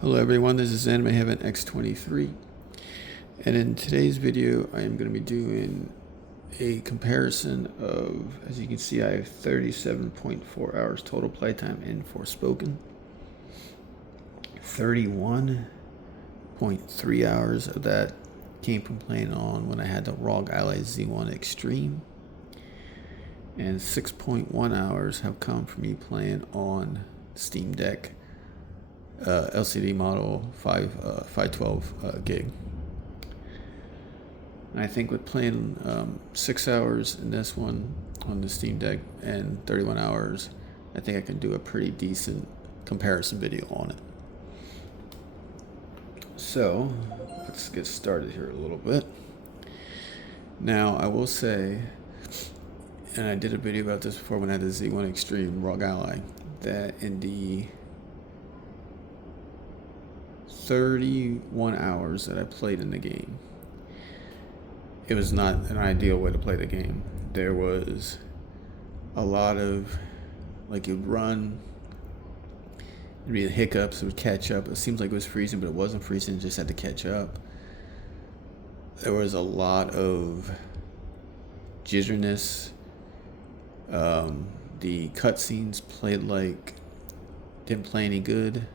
Hello everyone, this is Anime Heaven X23, and in today's video I am going to be doing a comparison of, as you can see, I have 37.4 hours total playtime in Forspoken, 31.3 hours of that came from playing on when I had the Rog Ally Z1 Extreme, and 6.1 hours have come from me playing on Steamdeck LCD model 512 gig. And I think with playing 6 hours in this one on the Steam Deck and 31 hours, I think I can do a pretty decent comparison video on it. So let's get started here a little bit. Now I will say, and I did a video about this before when I had the Z1 Extreme Rog Ally, that in the 31 hours that I played in the game, it was not an ideal way to play the game. There was a lot of, like, you'd run, it'd be hiccups, it would catch up. It seems like it was freezing, but it wasn't freezing, it just had to catch up. There was a lot of jitterness. The cutscenes didn't play any good.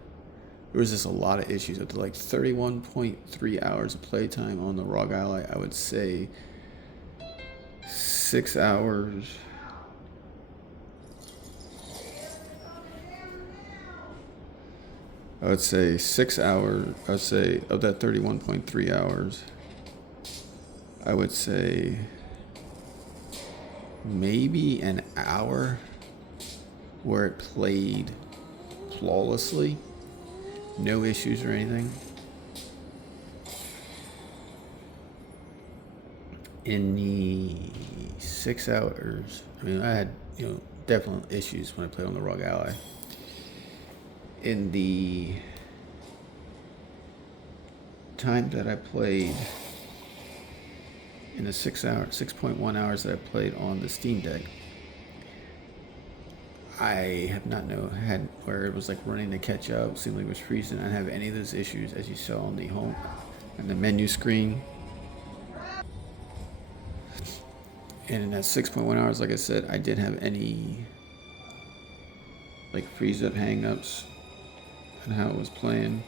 There was just a lot of issues. After like 31.3 hours of playtime on the Rog Ally, I would say 6 hours. I would say 6 hours. I would say of that 31.3 hours, I would say maybe an hour where it played flawlessly. No issues or anything. In the 6 hours, I mean, I had, definite issues when I played on the Rog Ally. In the time that I played, in the 6.1 hours that I played on the Steam Deck, I have not had where it was like running to catch up, seemed like it was freezing. I didn't have any of those issues as you saw on the home and the menu screen. And in that 6.1 hours, like I said, I didn't have any like freeze up hang ups and how it was playing.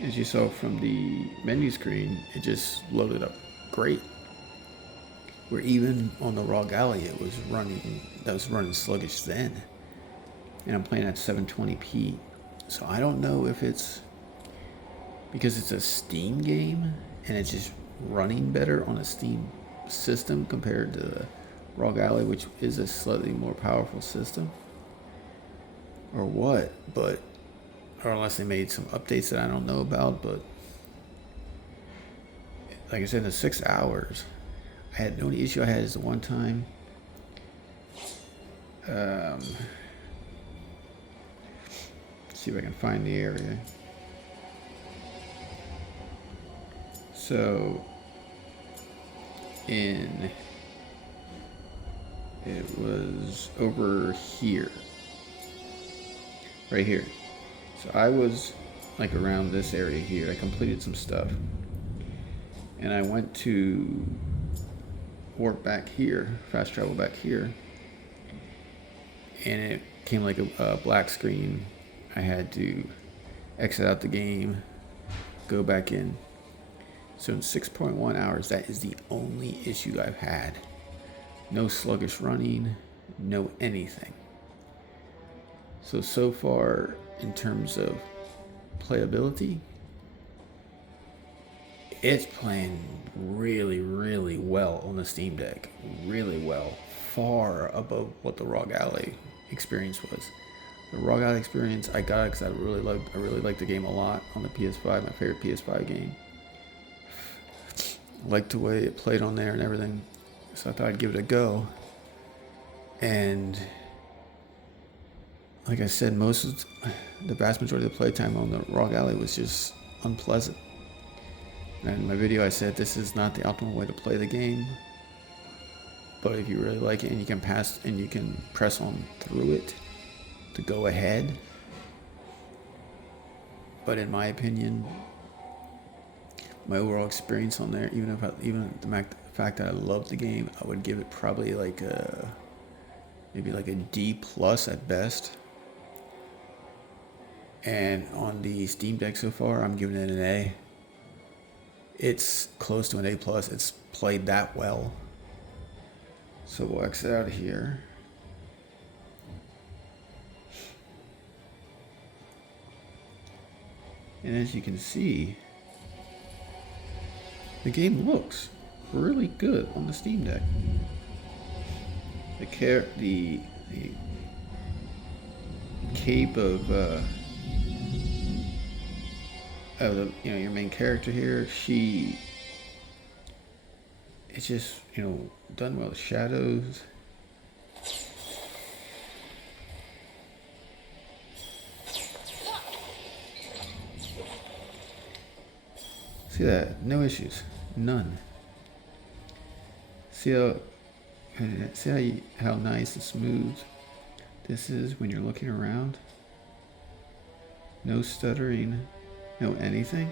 As you saw from the menu screen, it just loaded up great. Where even on the Rog Ally, it was running sluggish then. And I'm playing at 720p. So I don't know if it's because it's a Steam game and it's just running better on a Steam system compared to the Rog Ally, which is a slightly more powerful system, or what. But, or unless they made some updates that I don't know about. But like I said, in the 6 hours, I had the only issue I had is the one time. See if I can find the area. So it was over here, right here. So I was like around this area here. I completed some stuff and I went to warp back here, fast travel back here, and it came like a black screen. I had to exit out the game, go back in. So in 6.1 hours, that is the only issue I've had. No sluggish running, no anything. So far, in terms of playability, it's playing really, really well on the Steam Deck. Really well. Far above what the Rog Ally experience was. The Rog Ally experience, I got it because I really liked the game a lot on the PS5, my favorite PS5 game. Liked the way it played on there and everything, so I thought I'd give it a go. And like I said, the vast majority of the playtime on the Rog Ally was just unpleasant. And in my video I said this is not the optimal way to play the game, but if you really like it and you can press on through it to go ahead, But in my opinion, my overall experience on there, even the fact that I love the game, I would give it probably like maybe like a D plus at best. And on the Steam Deck so far, I'm giving it an A. It's close to an A plus. It's played that well. So we'll exit out of here. And as you can see, the game looks really good on the Steam Deck. The cape of your main character here, it's just done well. The shadows. See that? No issues. None. See how nice and smooth this is when you're looking around? No stuttering, no anything.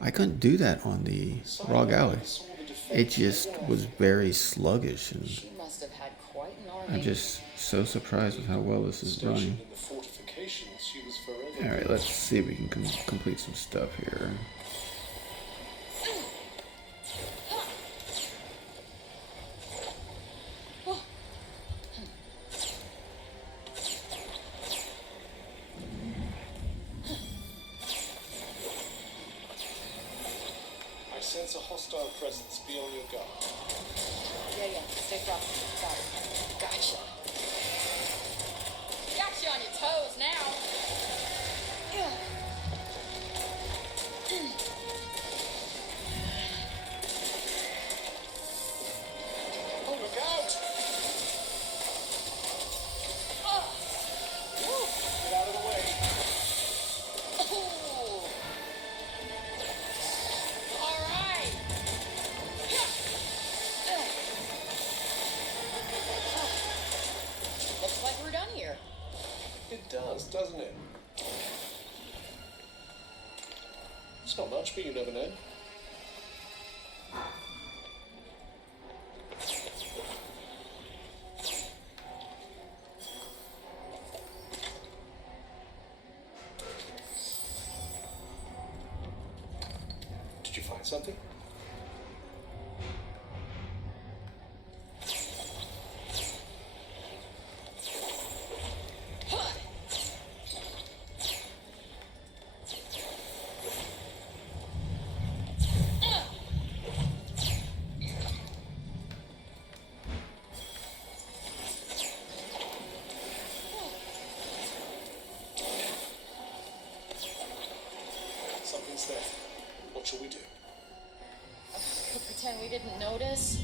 I couldn't do that on the Rog Ally. It just was very sluggish, and I'm just so surprised with how well this is running. Alright, let's see if we can complete some stuff here. Sense a hostile presence. Be on your guard. Yeah. Stay frosty. Got it. Gotcha. Got you on your toes now. Oh, look out! Get out of the way. It does, doesn't it? It's not much, but you never know. Did you find something? Something's there. What shall we do? Pretend we didn't notice.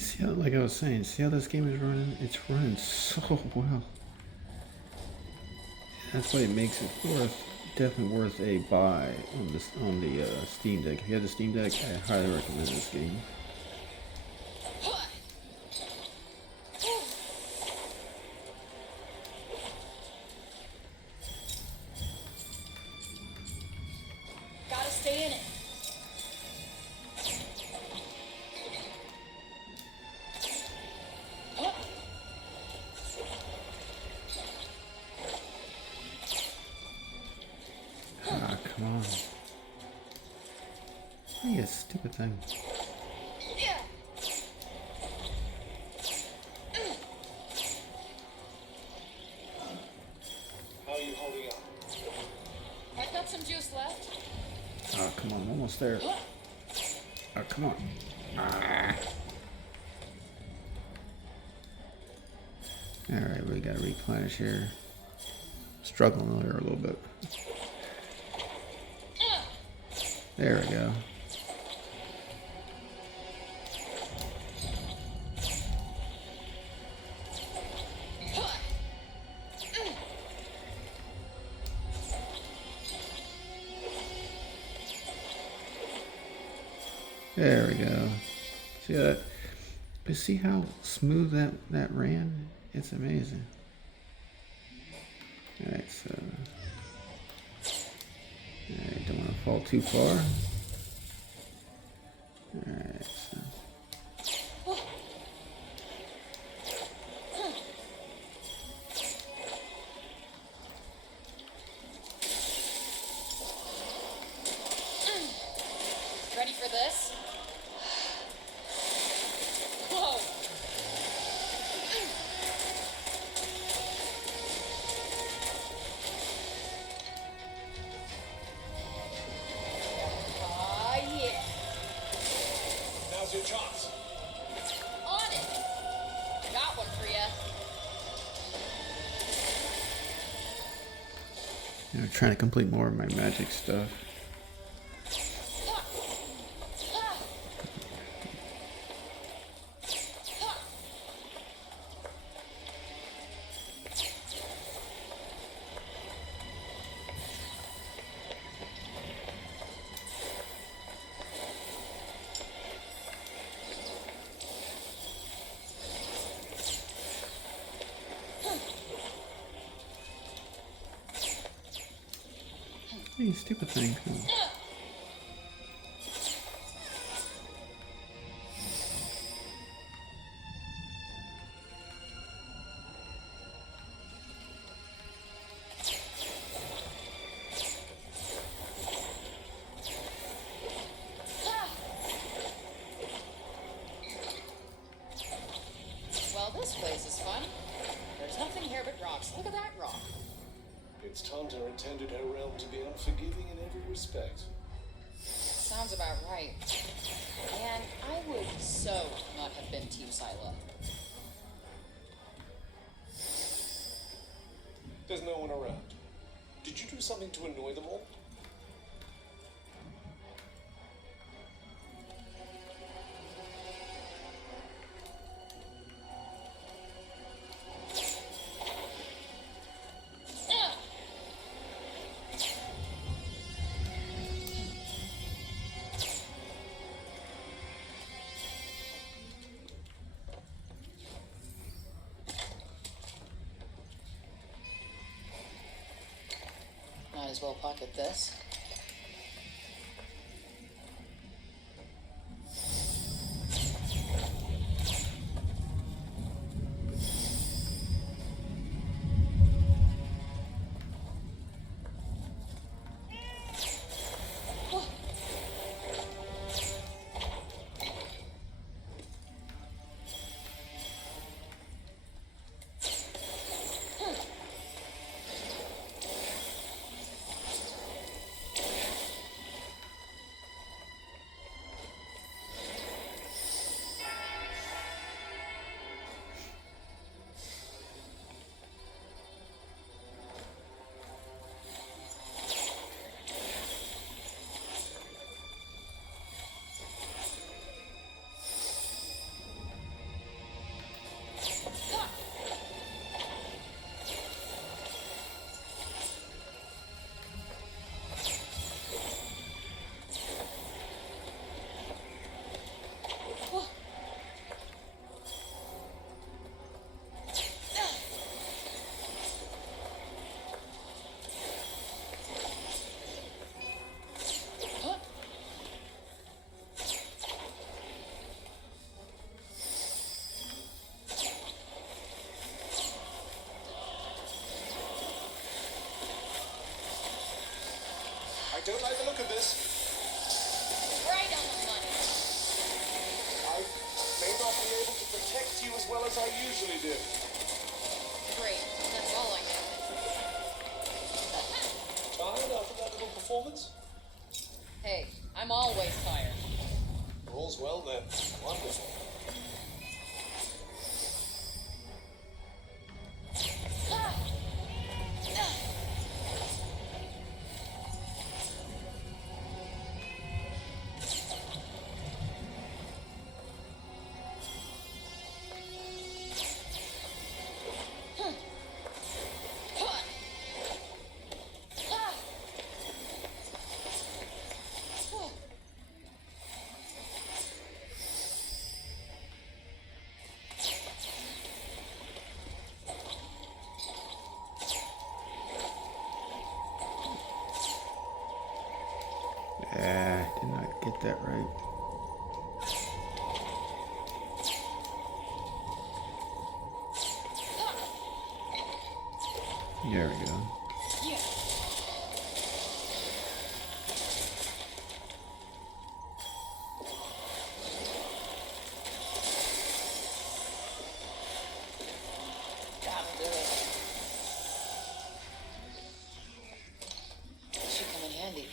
See how, like I was saying, see how this game is running? It's running so well. That's why it makes it definitely worth a buy on the Steam Deck. If you have the Steam Deck, I highly recommend this game. Gotta stay in it. thing. Yeah. How are you holding up? I've got some juice left. Oh, come on, I'm almost there. Oh, come on. Alright, we gotta replenish here. Struggling here a little bit. There we go. There we go. See that? But see how smooth that ran? It's amazing. Alright, so I don't want to fall too far. Alright, so Ready for this? Whoa! Yeah. Now's your chance. On it! Got one for ya. I'm trying to complete more of my magic stuff. Hey, stupid thing. Well, this place is fun. There's nothing here but rocks. Look at that rock. Its Tanta intended her realm to be unforgiving in every respect. Sounds about right. And I would so not have been Team Sila. There's no one around. Did you do something to annoy them all? Might as well pocket this. I don't like the look of this. Right on the money. as I usually do. Great. That's all I know. Tired after that little performance? Hey, I'm always tired. All's well then. Wonderful. Did not get that right. There we go. Yeah. That'll do it. Should come in handy.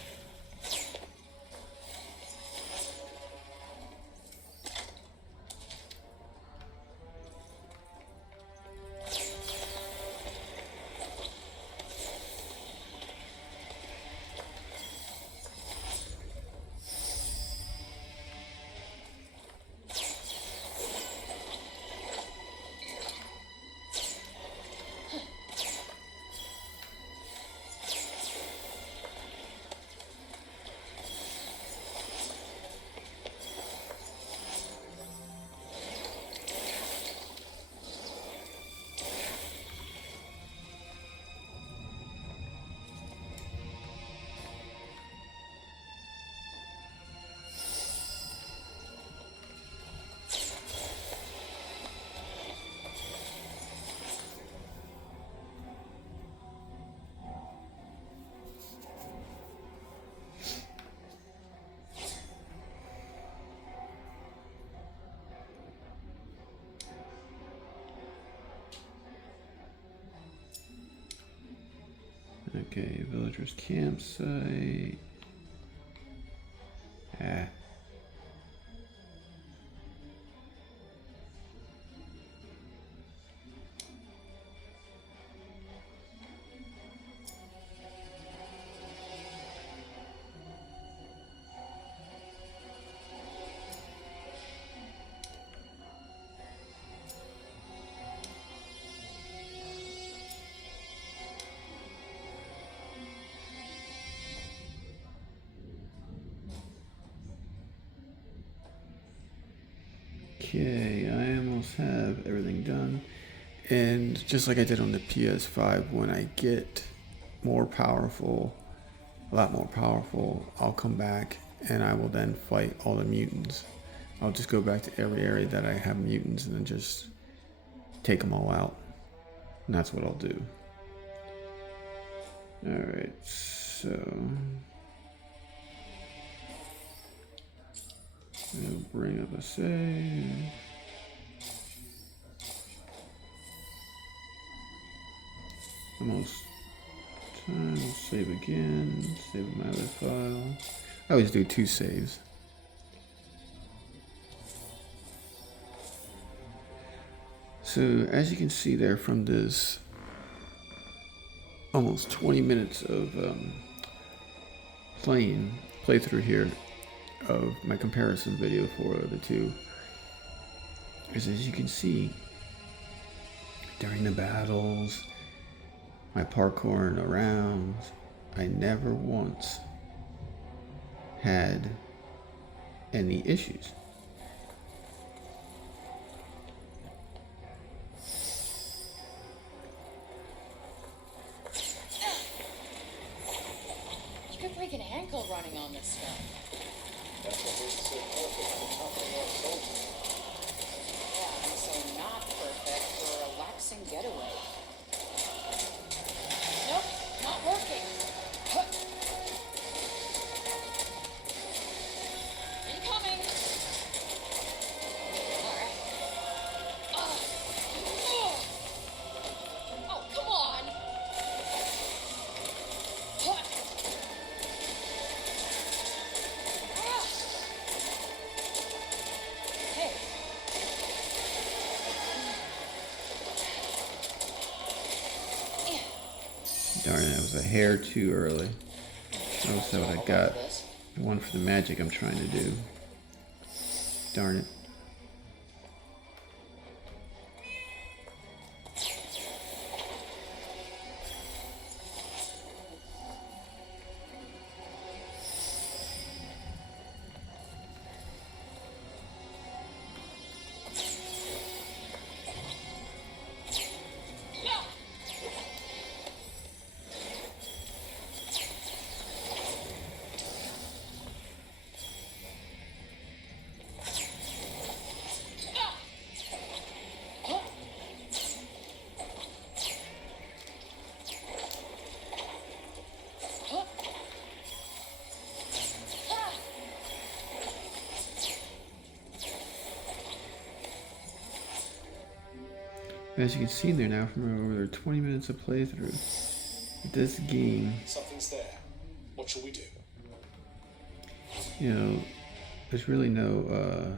Okay, villager's campsite. Ah. Okay, I almost have everything done. And just like I did on the PS5, when I get more powerful, a lot more powerful, I'll come back and I will then fight all the mutants. I'll just go back to every area that I have mutants and then just take them all out. And that's what I'll do. Alright, so I'll bring up a save. Almost time. We'll save again. Save my other file. I always do 2 saves. So as you can see there from this almost 20 minutes of playthrough here of my comparison video for the two, is as you can see during the battles, my parkouring around, I never once had any issues. You could break an ankle running on this stuff. That's what makes it so perfect for toughening out soldiers. Yeah, and so not perfect for a relaxing getaway. Nope, not working. Huh. Incoming. All right. Darn it, I was a hair too early. Notice that what I got. The one for the magic I'm trying to do. Darn it. As you can see there now from over 20 minutes of playthrough, this game, Something's there. What shall we do? you know, there's really no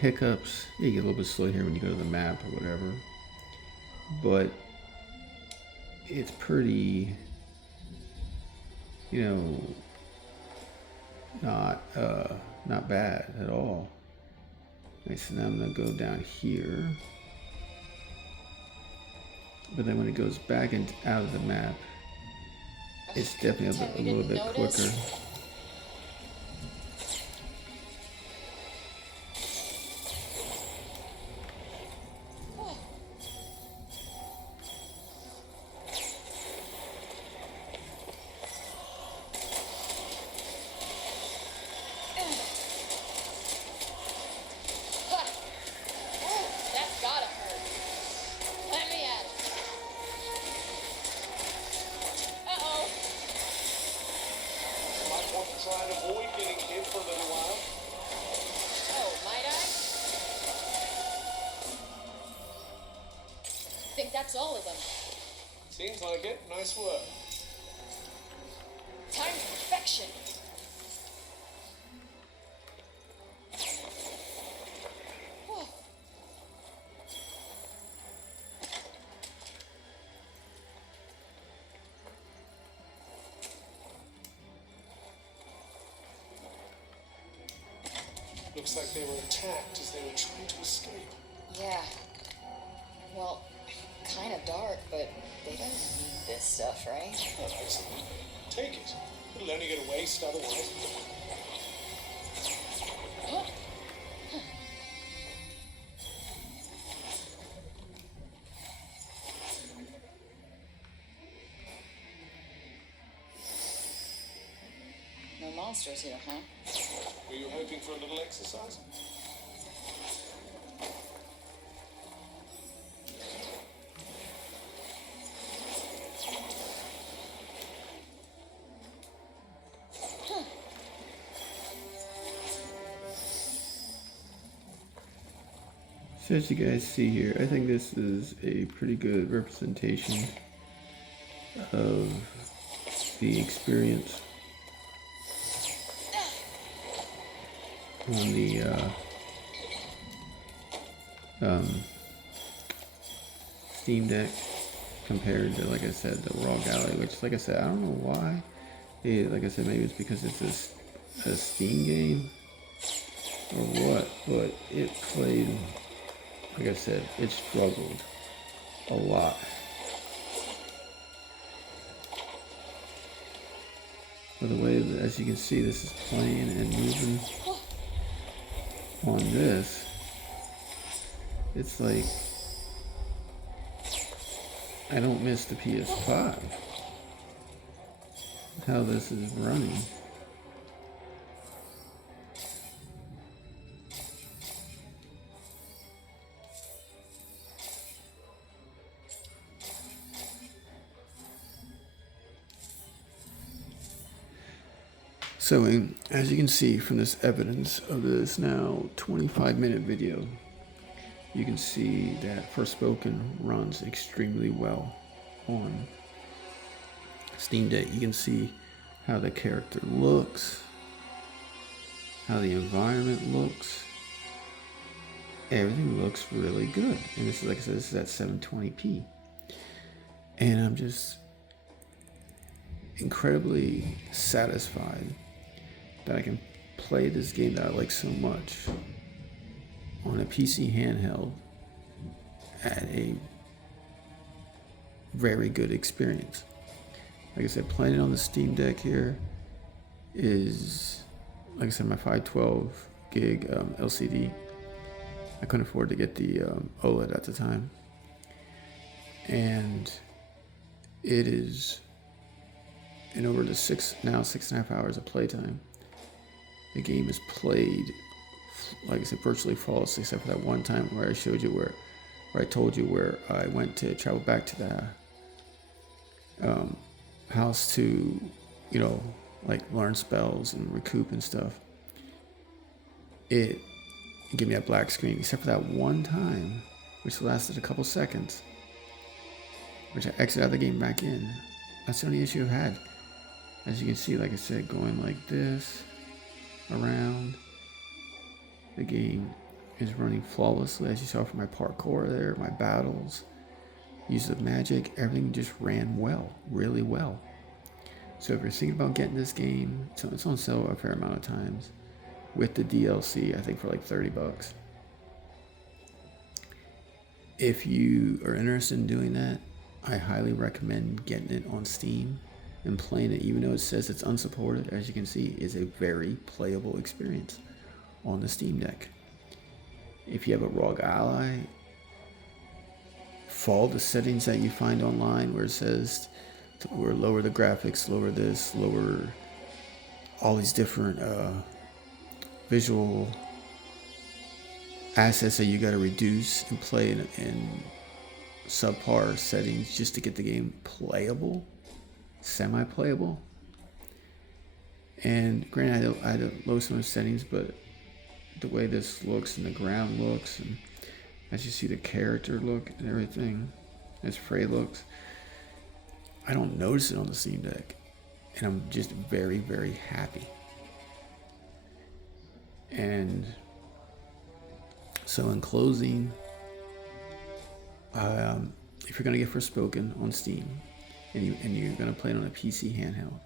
hiccups. Yeah, you get a little bit slow here when you go to the map or whatever, but it's pretty, not bad at all. Okay, so now I'm gonna go down here, but then when it goes back out of the map, it's definitely a little bit quicker. That's all of them. Seems like it. Nice work. Time for perfection. Whoa. Looks like they were attacked as they were trying to escape. Yeah. Well, kind of dark, but they don't need this stuff, right? Oh, excellent. Take it. It'll only go to waste otherwise. Huh? No monsters here, huh? Were you hoping for a little exercise? So as you guys see here, I think this is a pretty good representation of the experience on the Steamdeck compared to, like I said, the Rog Ally, which, like I said, I don't know why. Like I said, maybe it's because it's a Steam game or what, but it played, like I said, it struggled a lot. But the way that, as you can see, this is playing and moving on this, it's like I don't miss the PS5. How this is running. So as you can see from this evidence of this now 25-minute video, you can see that Forspoken runs extremely well on Steamdeck. You can see how the character looks, how the environment looks. Everything looks really good. And this is, like I said, this is at 720p. And I'm just incredibly satisfied that I can play this game that I like so much on a PC handheld at a very good experience. Like I said, playing it on the Steam Deck here is, like I said, my 512 gig LCD. I couldn't afford to get the OLED at the time. And it is, in over the 6.5 hours of playtime, the game is played, like I said, virtually flawless, except for that one time where I showed you where I told you where I went to travel back to the house to, like learn spells and recoup and stuff. It gave me a black screen, except for that one time, which lasted a couple seconds, which I exited out of the game back in. That's the only issue I've had. As you can see, like I said, going like this around, the game is running flawlessly. As you saw from my parkour there, my battles, use of magic, everything just ran well, really well. So if you're thinking about getting this game, it's on sale a fair amount of times with the DLC, I think for like $30. If you are interested in doing that, I highly recommend getting it on Steam and playing it, even though it says it's unsupported. As you can see, is a very playable experience on the Steam Deck. If you have a Rog Ally, follow the settings that you find online where it says or lower the graphics, lower this, lower all these different visual assets that you got to reduce and play in subpar settings just to get the game playable, semi-playable. And granted, I had to lower some of the settings, but the way this looks and the ground looks, and as you see the character look and everything, as Frey looks, I don't notice it on the Steam Deck, and I'm just very, very happy. And so in closing, if you're gonna get Forspoken on Steam and you're gonna play it on a PC handheld,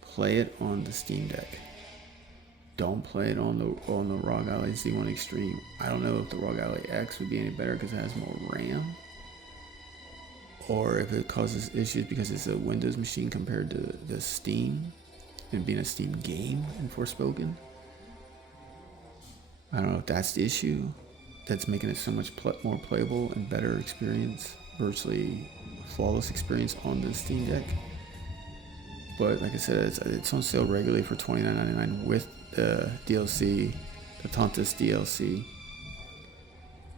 play it on the Steam Deck. Don't play it on the Rog Ally Z1 Extreme. I don't know if the Rog Ally X would be any better because it has more RAM, or if it causes issues because it's a Windows machine compared to the Steam and being a Steam game in Forspoken. I don't know if that's the issue that's making it so much more playable and better experience, virtually flawless experience on the Steam Deck. But like I said, it's on sale regularly for $29.99 with the DLC, the Tantas DLC.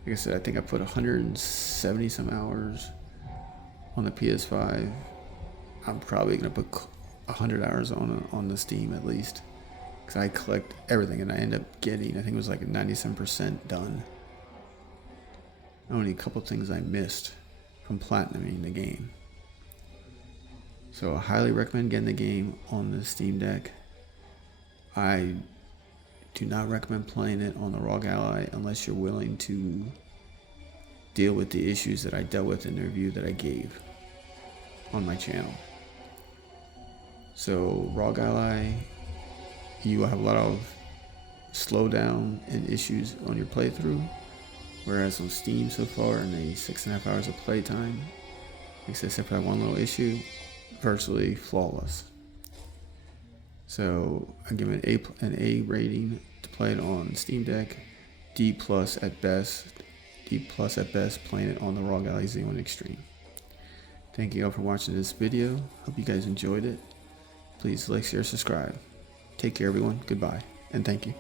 Like I said, I think I put 170 some hours on the PS5. I'm probably gonna put 100 hours on the Steam at least, because I collect everything and I end up getting, I think it was like 97% done. Only a couple things I missed from platinuming the game. So I highly recommend getting the game on the Steam Deck. I do not recommend playing it on the Rog Ally unless you're willing to deal with the issues that I dealt with in the review that I gave on my channel. So Rog Ally, you will have a lot of slowdown and issues on your playthrough, whereas on Steam so far in the 6.5 hours of playtime, except for that one little issue, virtually flawless. So I give it an A rating to play it on Steam Deck, D+ at best, playing it on the Rog Ally Z1 Extreme. Thank you all for watching this video. Hope you guys enjoyed it. Please like, share, subscribe. Take care everyone. Goodbye and thank you.